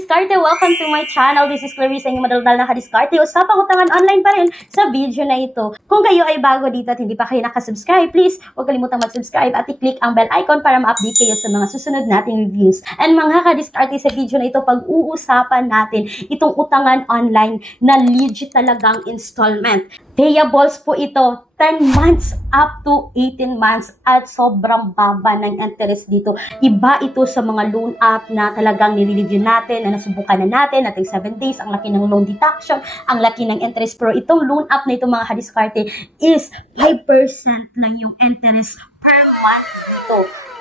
kadiskarte! Welcome to my channel. This is Clarissa, yung madaldal na kadiskarte. Usapang utangan online pa rin sa video na ito. Kung kayo ay bago dito at hindi pa kayo nakasubscribe, please huwag kalimutang mag-subscribe at i-click ang bell icon para ma-update kayo sa mga susunod nating reviews. And mga kadiskarte, sa video na ito, pag-uusapan natin itong utangan online na legit talagang installment. Payables po ito, 10 months up to 18 months at sobrang baba ng interest dito. Iba ito sa mga loan app na talagang nire-review natin, na nasubukan na natin, nating 7 days, ang laki ng loan deduction, ang laki ng interest. Pero itong loan app na ito mga kadiskarte is 5% lang yung interest per month ito.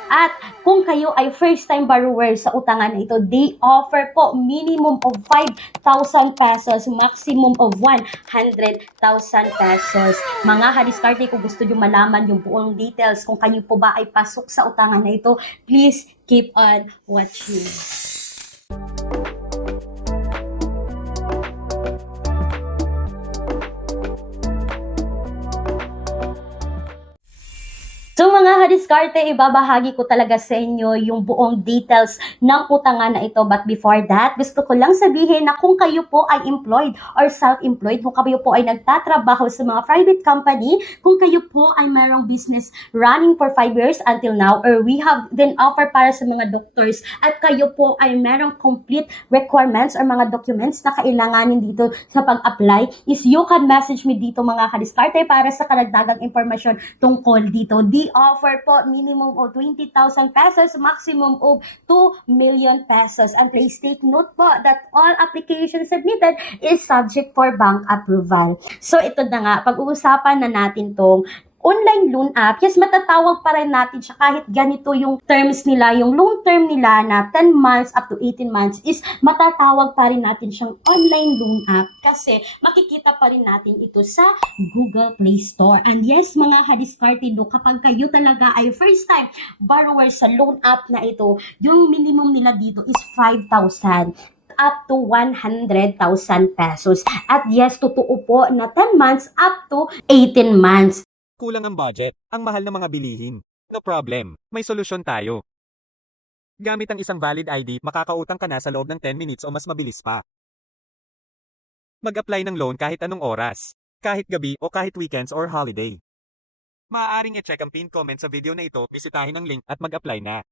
At kung kayo ay first-time borrower sa utangan na ito, they offer po minimum of 5,000 pesos, maximum of 100,000 pesos. Mga kadiskarte, kung gusto nyo malaman yung buong details, kung kayo po ba ay pasok sa utangan na ito, please keep on watching. So mga kadiskarte, ibabahagi ko talaga sa inyo yung buong details ng utangan na ito. But before that, gusto ko lang sabihin na kung kayo po ay employed or self-employed, kung kayo po ay nagtatrabaho sa mga private company, kung kayo po ay mayroong business running for 5 years until now, or we have then offer para sa mga doctors, at kayo po ay mayroong complete requirements or mga documents na kailanganin dito sa pag-apply, is you can message me dito mga kadiskarte para sa karagdagang impormasyon tungkol dito. Offer po minimum of 20,000 pesos, maximum of 2 million pesos. And please take note po that all applications submitted is subject for bank approval. So ito na nga, pag-uusapan na natin tong online loan app. Yes, matatawag pa rin natin siya kahit ganito yung terms nila, yung loan term nila na 10 months up to 18 months is matatawag pa rin natin siyang online loan app kasi makikita pa rin natin ito sa Google Play Store. And yes, mga kadiskarte, kapag kayo talaga ay first time borrower sa loan app na ito, yung minimum nila dito is 5,000 up to 100,000 pesos. At yes, totoo po na 10 months up to 18 months. Kulang ang budget, ang mahal ng mga bilihin. No problem, may solusyon tayo. Gamit ang isang valid ID, makakautang ka na sa loob ng 10 minutes o mas mabilis pa. Mag-apply ng loan kahit anong oras, kahit gabi o kahit weekends or holiday. Maaaring i-check ang pinned comment sa video na ito, bisitahin ang link at mag-apply na.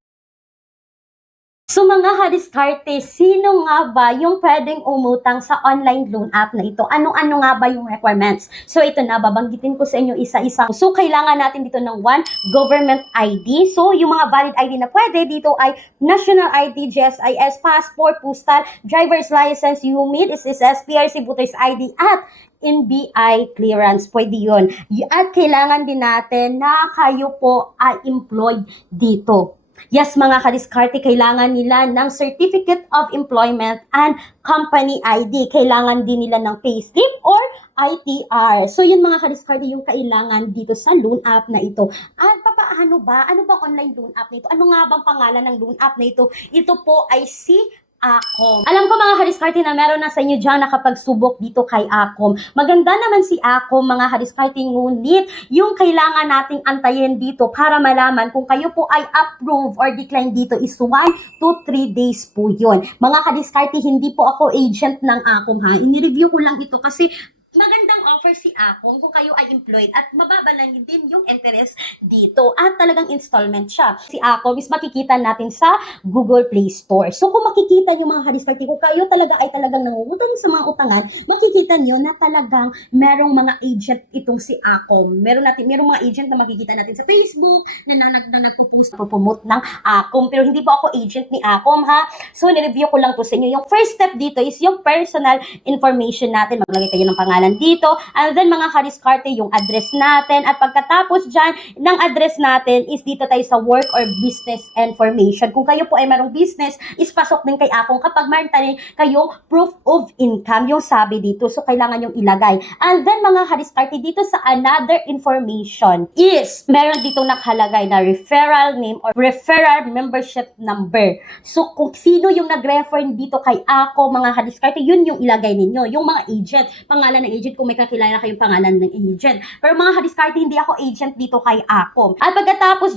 So mga kadiskarte, sino nga ba yung pwedeng umutang sa online loan app na ito? Ano-ano nga ba yung requirements? So ito na, babanggitin ko sa inyo isa-isa. So kailangan natin dito ng one, government ID. So yung mga valid ID na pwede dito ay national ID, GSIS, passport, postal, driver's license, UMID, SSS, PRC, voters ID, at NBI clearance. Pwede yun. At kailangan din natin na kayo po ay employed dito. Yes, mga kadiskarte, kailangan nila ng Certificate of Employment and Company ID. Kailangan din nila ng payslip or ITR. So, yun mga kadiskarte yung kailangan dito sa loan app na ito. At papaano ba? Ano bang online loan app na ito? Ano nga bang pangalan ng loan app na ito? Ito po ay si Acom. Alam ko mga kadiskarte na meron na sa inyo dyan nakapagsubok dito kay Acom. Maganda naman si Acom mga kadiskarte, ngunit yung kailangan nating antayin dito para malaman kung kayo po ay approve or decline dito is 1 to 3 days po yun. Mga kadiskarte, hindi po ako agent ng Acom ha. Ini-review ko lang ito kasi magandang offer si Acom kung kayo ay employed at mababa lang din yung interest dito at talagang installment siya. Si Acom is makikita natin sa Google Play Store. So kung makikita nyo mga kadiskarte, kung kayo talaga ay talagang nangungutang sa mga utangan, makikita nyo na talagang merong mga agent itong si Acom. Merong mga agent na makikita natin sa Facebook na nagpo-post, promote ng Acom. Pero hindi po ako agent ni Acom ha. So nireview ko lang to sa inyo. Yung first step dito is yung personal information natin. Maglagay tayo ng pangalan dito, and then mga kadiskarte, yung address natin, at pagkatapos dyan ng address natin is dito tayo sa work or business information. Kung kayo po ay mayroong business, is pasok din kay Acom kapag mayroon tayo kayong proof of income, yung sabi dito. So kailangan yung ilagay. And then mga kadiskarte, dito sa another information is meron dito nakalagay na referral name or referral membership number. So kung sino yung nag-refer dito kay Acom mga kadiskarte, yun yung ilagay ninyo. Yung mga agent, pangalan ng agent kung may kakilala kayong pangalan ng agent. Pero mga kadiskarte, hindi ako agent dito kay Acom. At pagkatapos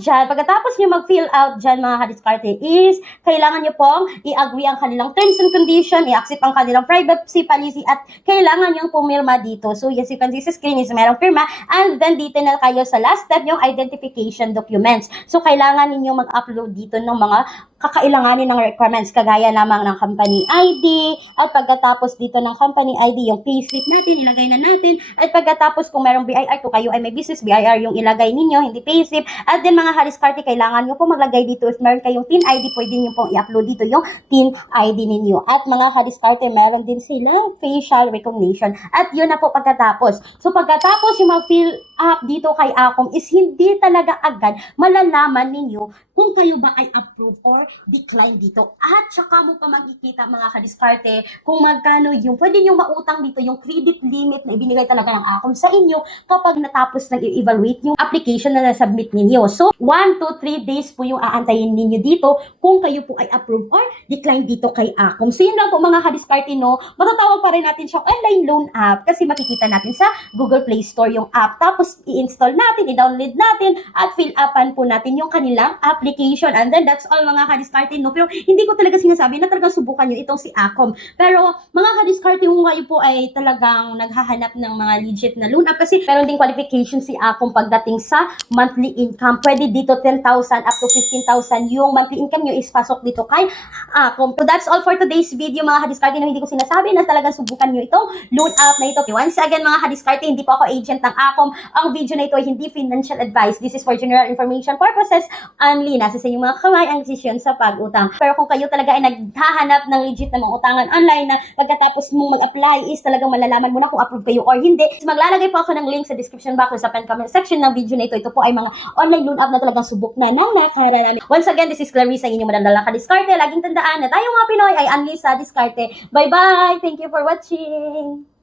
nyo mag-fill out dyan mga kadiskarte is, kailangan nyo pong i-agree ang kanilang terms and condition, i-accept ang kanilang privacy policy, at kailangan nyo pumirma dito. So yes, you can see sa screen is merong pirma, and then dito na kayo sa last step, yung identification documents. So kailangan ninyo mag-upload dito ng mga kakailanganin ng requirements, kagaya lamang ng company ID, at pagkatapos dito ng company ID, yung payslip natin, ilagay na natin, at pagkatapos kung merong BIR, kung kayo ay may business, BIR yung ilagay ninyo, hindi payslip, at then mga kadiskarte, kailangan nyo po maglagay dito, if meron kayong TIN ID, pwede nyo pong i-upload dito yung TIN ID ninyo, at mga kadiskarte, meron din silang facial recognition, at yun na po pagkatapos. So pagkatapos yung mag-fill up dito kay Acom is hindi talaga agad malalaman ninyo kung kayo ba ay approve or decline dito. At saka mo pa makikita mga kadiskarte kung magkano yung pwede nyo mautang dito, yung credit limit na ibinigay talaga ng Acom sa inyo kapag natapos nag-evaluate yung application na nasubmit ninyo. So 1 to 3 days po yung aantayin ninyo dito kung kayo po ay approve or decline dito kay Acom. So yun lang po mga kadiskarte, no? Matatawag pa rin natin siyang online loan app kasi makikita natin sa Google Play Store yung app. Tapos i-install natin, i-download natin, at fill upan po natin yung kanilang application. And then that's all mga kadiskarte, no? Pero hindi ko talaga sinasabi na talagang subukan nyo itong si Acom. Pero mga kadiskarte, kung kayo po ay talagang naghahanap ng mga legit na loan app, kasi meron ding qualification si Acom pagdating sa monthly income. Pwede dito 10,000 up to 15,000 yung monthly income nyo is pasok dito kay Acom. So that's all for today's video mga kadiskarte, no? Hindi ko sinasabi na talagang subukan nyo itong loan app na ito. Once again mga kadiskarte, hindi po ako agent ng Acom. Ang video na ito ay hindi financial advice. This is for general information purposes only. Nasa sa inyong mga kamay ang desisyon sa pag-utang. Pero kung kayo talaga ay naghahanap ng legit na mga utangan online na pagkatapos mong mag-apply is talagang malalaman mo na kung approve kayo or hindi, maglalagay po ako ng link sa description box or sa comment section ng video na ito. Ito po ay mga online loan app na talagang subok na ng nakararami. Once again, this is Clarice, ang inyong madadalang kadiskarte. Laging tandaan na tayong mga Pinoy ay unli sa diskarte. Bye-bye! Thank you for watching!